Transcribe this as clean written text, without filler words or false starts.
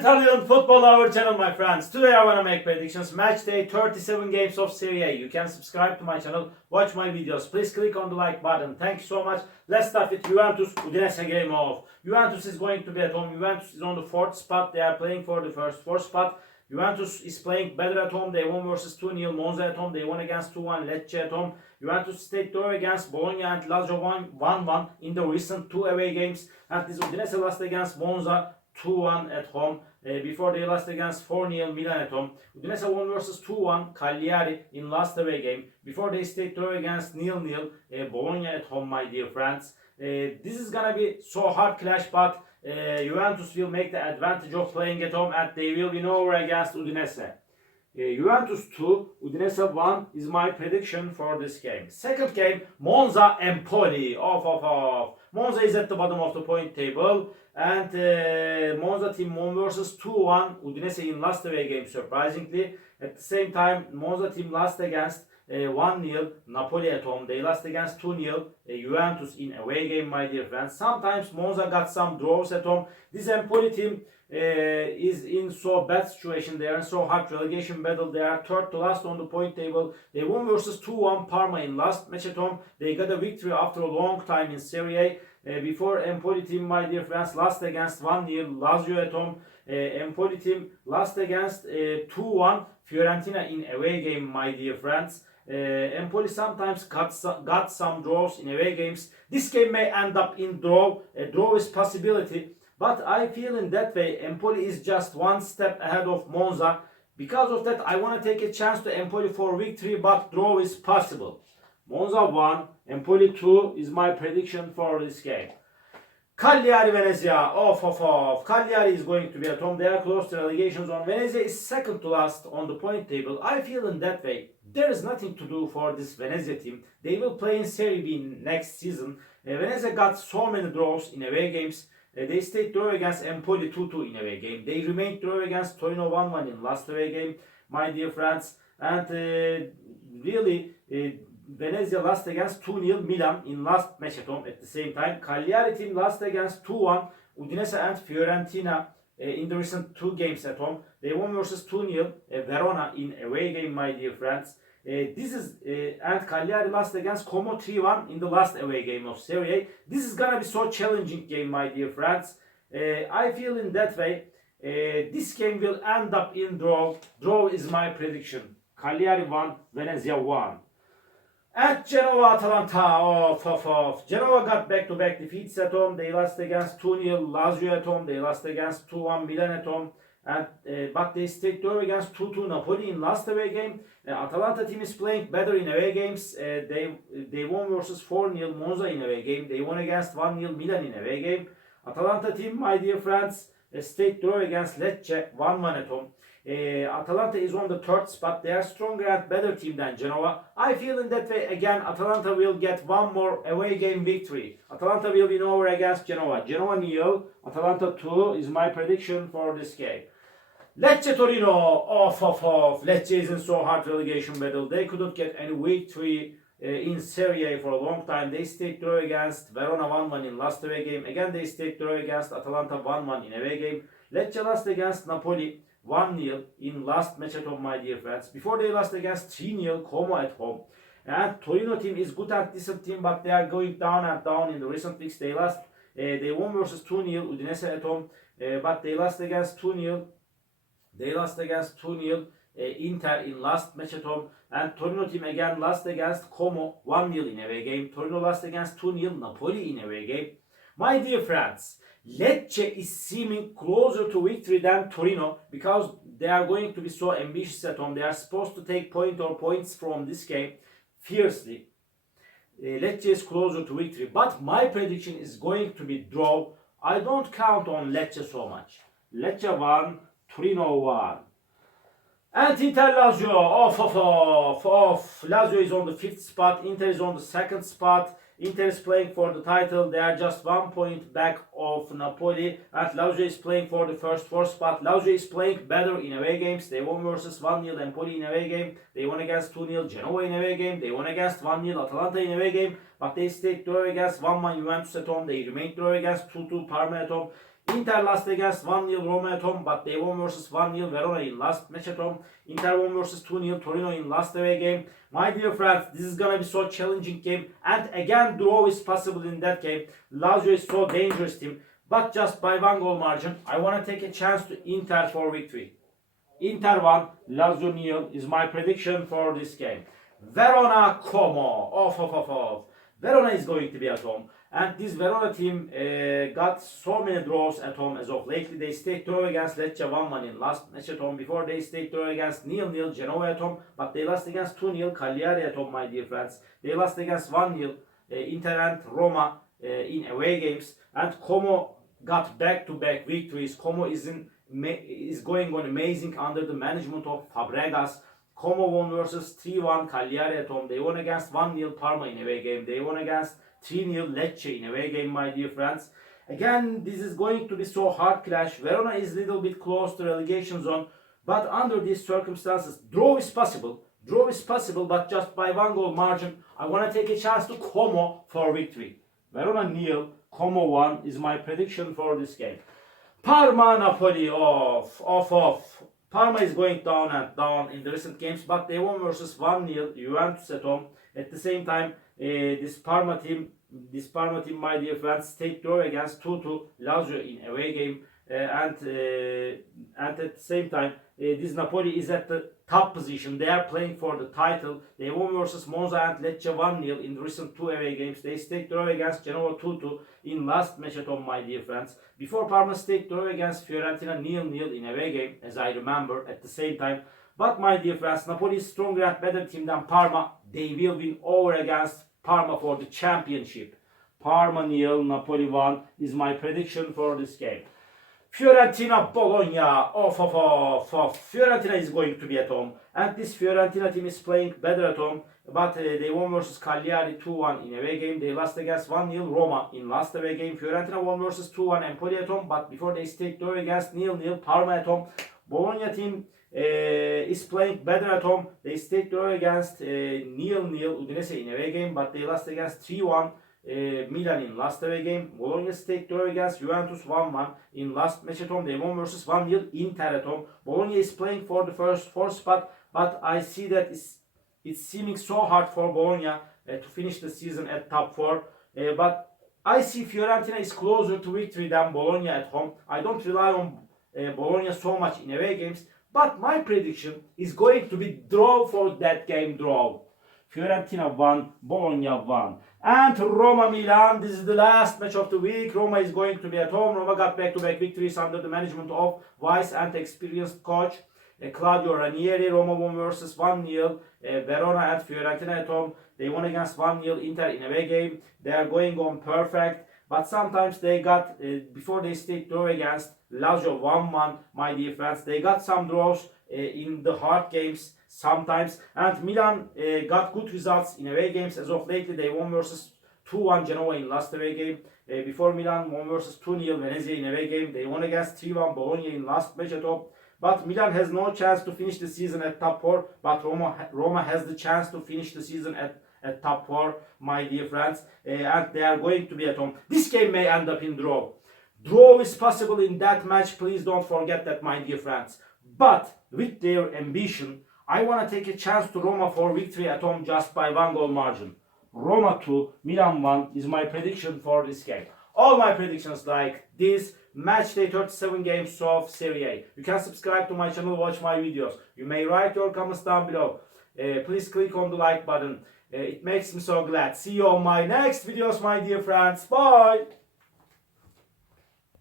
Italian football, our channel, my friends. Today I want to make predictions. Match day 37 games of Serie A. You can subscribe to my channel, watch my videos. Please click on the like button. Thank you so much. Let's start with Juventus Udinese game off. Juventus is going to be at home. Juventus is on the 4th spot. They are playing for the first 4th spot. Juventus is playing better at home. They won versus 2-0. Monza at home. They won against 2-1. Lecce at home. Juventus stayed draw against Bologna and Lazio 1-1 in the recent 2 away games. And this Udinese lost against Monza 2-1 at home. Before they lost against 4-0 Milan at home. Udinese won versus 2-1 Cagliari in last away game. Before they stayed draw against 0-0 Bologna at home, my dear friends. This is gonna be so hard clash, but Juventus will make the advantage of playing at home and they will win over against Udinese. Juventus 2, Udinese 1 is my prediction for this game. Second game, Monza Empoli. Off. Monza is at the bottom of the point table. And Monza team won versus 2-1 Udinese in last away game, surprisingly. At the same time, Monza team lost against 1-0 Napoli at home. They lost against 2-0 Juventus in away game, my dear friends. Sometimes Monza got some draws at home. This Empoli team is in so bad situation. They are in so hard relegation battle. They are third to last on the point table. They won versus 2-1 Parma in last match at home. They got a victory after a long time in Serie. Before Empoli team, my dear friends, lost against 1-0 Lazio at home. Empoli team lost against 2-1 Fiorentina in away game, my dear friends. Empoli sometimes got some draws in away games. This game may end up in draw. A draw is possibility. But I feel in that way Empoli is just one step ahead of Monza. Because of that, I want to take a chance to Empoli for victory, but draw is possible. Monza 1, Empoli 2 is my prediction for this game. Cagliari Venezia, off. Cagliari is going to be at home. They are close to relegation zone. Venezia is second to last on the point table. I feel in that way there is nothing to do for this Venezia team. They will play in Serie B next season. Venezia got so many draws in away games. They stayed draw against Empoli 2-2 in away game. They remained draw against Torino 1-1 in last away game, my dear friends. And Venezia lost against 2-0 Milan in last match at home. At the same time, Cagliari team lost against 2-1 Udinese and Fiorentina in the recent 2 games at home. They won versus 2-0 Verona in away game, my dear friends. And Cagliari lost against Como 3-1 in the last away game of Serie. This is gonna be so challenging game, my dear friends. I feel in that way this game will end up in draw. Draw is my prediction. Cagliari 1, Venezia 1. At Genoa Atalanta, off. Genoa got back-to-back defeats at home. They lost against 2-0 Lazio at home. They lost against 2-1 Milan at home. And but they stayed draw against 2-2 Napoli in last away game. Atalanta team is playing better in away games. They won versus 4-0 Monza in away game. They won against 1-0 Milan in away game. Atalanta team, my dear friends, stayed draw against Lecce 1-1 at home. Atalanta is on the 3rd spot. They are stronger and better team than Genoa. I feel in that way again Atalanta will get one more away game victory. Atalanta will win over against Genoa. Genoa 0, Atalanta 2 is my prediction for this game. Lecce Torino, off. Lecce is in so hard relegation battle. They couldn't get any victory in Serie for a long time. They stayed draw against Verona 1-1 in last away game. Again they stayed draw against Atalanta 1-1 in away game. Lecce lost against Napoli 1-0 in last match at home, my dear friends. Before they lost against 3-0 Como at home. And Torino team is good and decent team, but they are going down and down in the recent weeks. They won versus 2-0 Udinese at home, but they lost against 2-0. They lost against 2-0 Inter in last match at home. And Torino team again lost against Como 1-0 in away game. Torino lost against 2-0 Napoli in away game. My dear friends, Lecce is seeming closer to victory than Torino because they are going to be so ambitious at home. They are supposed to take points from this game fiercely. Lecce is closer to victory, but my prediction is going to be draw. I don't count on Lecce so much. Lecce 1, Torino 1. And Inter Lazio, off. Lazio is on the 5th spot. Inter is on the 2nd spot. Inter is playing for the title. They are just 1 point back of Napoli. And Lazio is playing for the first 4 spot. Lazio is playing better in away games. They won versus 1-0 Empoli in away game. They won against 2-0 Genoa in away game. They won against 1-0 Atalanta in away game. But they stayed draw against 1-1 Juventus at home. They remained draw against 2-2 Parma at home. Inter lost against 1-0 Roma at home, but they won versus 1-0 Verona in last match at home. Inter won versus 2-0 Torino in last away game. My dear friends, this is gonna be so challenging game, and again draw is possible in that game. Lazio is so dangerous team, but just by 1 goal margin, I wanna take a chance to Inter for victory. Inter 1, Lazio 0 is my prediction for this game. Verona Como, off. Verona is going to be at home. And this Verona team got so many draws at home as of lately. They stayed draw against Lecce 1-1 in last match at home. Before they stayed draw against 0-0 Genoa at home. But they lost against 2-0 Cagliari at home, my dear friends. They lost against 1-0 Inter and Roma in away games. And Como got back-to-back victories. Como is going on amazing under the management of Fabregas. Como won versus 3-1 Cagliari at home. They won against 1-0 Parma in away game. They won against 3-0 Lecce in away game, my dear friends. Again, this is going to be so hard clash. Verona is a little bit close to relegation zone. But under these circumstances, draw is possible. Draw is possible, but just by 1 goal margin. I want to take a chance to Como for victory. Verona 0, Como 1 is my prediction for this game. Parma Napoli, off. Parma is going down and down in the recent games, but they won versus 1-0 Juventus at home. At the same time, this Parma team, my dear friends, stayed draw against 2-2 Lazio in away game, and at the same time, this Napoli is at the top position. They are playing for the title. They won versus Monza and Lecce 1-0 in the recent 2 away games. They stayed draw against Genoa 2-2 in last match at home, my dear friends. Before Parma stayed draw against Fiorentina 0-0 in away game, as I remember at the same time. But my dear friends, Napoli is stronger and better team than Parma. They will win over against Parma for the championship. Parma 0, Napoli 1 is my prediction for this game. Fiorentina Bologna, off. Fiorentina is going to be at home, and this Fiorentina team is playing better at home, but they won versus Cagliari 2-1 in away game. They lost against 1-0 Roma in last away game. Fiorentina won versus 2-1 Empoli at home, but before they stayed draw against 0-0 Parma at home. Bologna team is playing better at home. They stayed draw against 0-0 Udinese in away game, but they lost against 3-1 Milan in last away game. Bologna stayed draw against Juventus 1-1 in last match at home. They won versus 1-0 Inter at home. Bologna is playing for the first 4 spot, but I see that it's seeming so hard for Bologna to finish the season at top 4. But I see Fiorentina is closer to victory than Bologna at home. I don't rely on Bologna so much in away games, but my prediction is going to be draw for that game, draw. Fiorentina 1, Bologna 1. And Roma Milan, this is the last match of the week. Roma is going to be at home. Roma got back-to-back victories under the management of wise and experienced coach Claudio Ranieri. Roma won versus 1-0 Verona and Fiorentina at home. They won against 1-0 Inter in away game. They are going on perfect. But sometimes they got, before they stayed draw against Lazio 1-1, my dear friends, they got some draws in the hard games sometimes. And Milan got good results in away games as of lately. They won versus 2-1 Genoa in last away game. Before Milan won versus 2-0 Venezia in away game. They won against 3-1 Bologna in last match at home. But Milan has no chance to finish the season at top 4. But Roma has the chance to finish the season at top 4, my dear friends. And they are going to be at home. This game may end up in draw. Draw is possible in that match. Please don't forget that, my dear friends. But with their ambition, I want to take a chance to Roma for victory at home just by 1 goal margin. Roma 2, Milan 1 is my prediction for this game. All my predictions like this, match day 37 games of Serie A. You can subscribe to my channel, watch my videos. You may write your comments down below. Please click on the like button. It makes me so glad. See you on my next videos, my dear friends. Bye!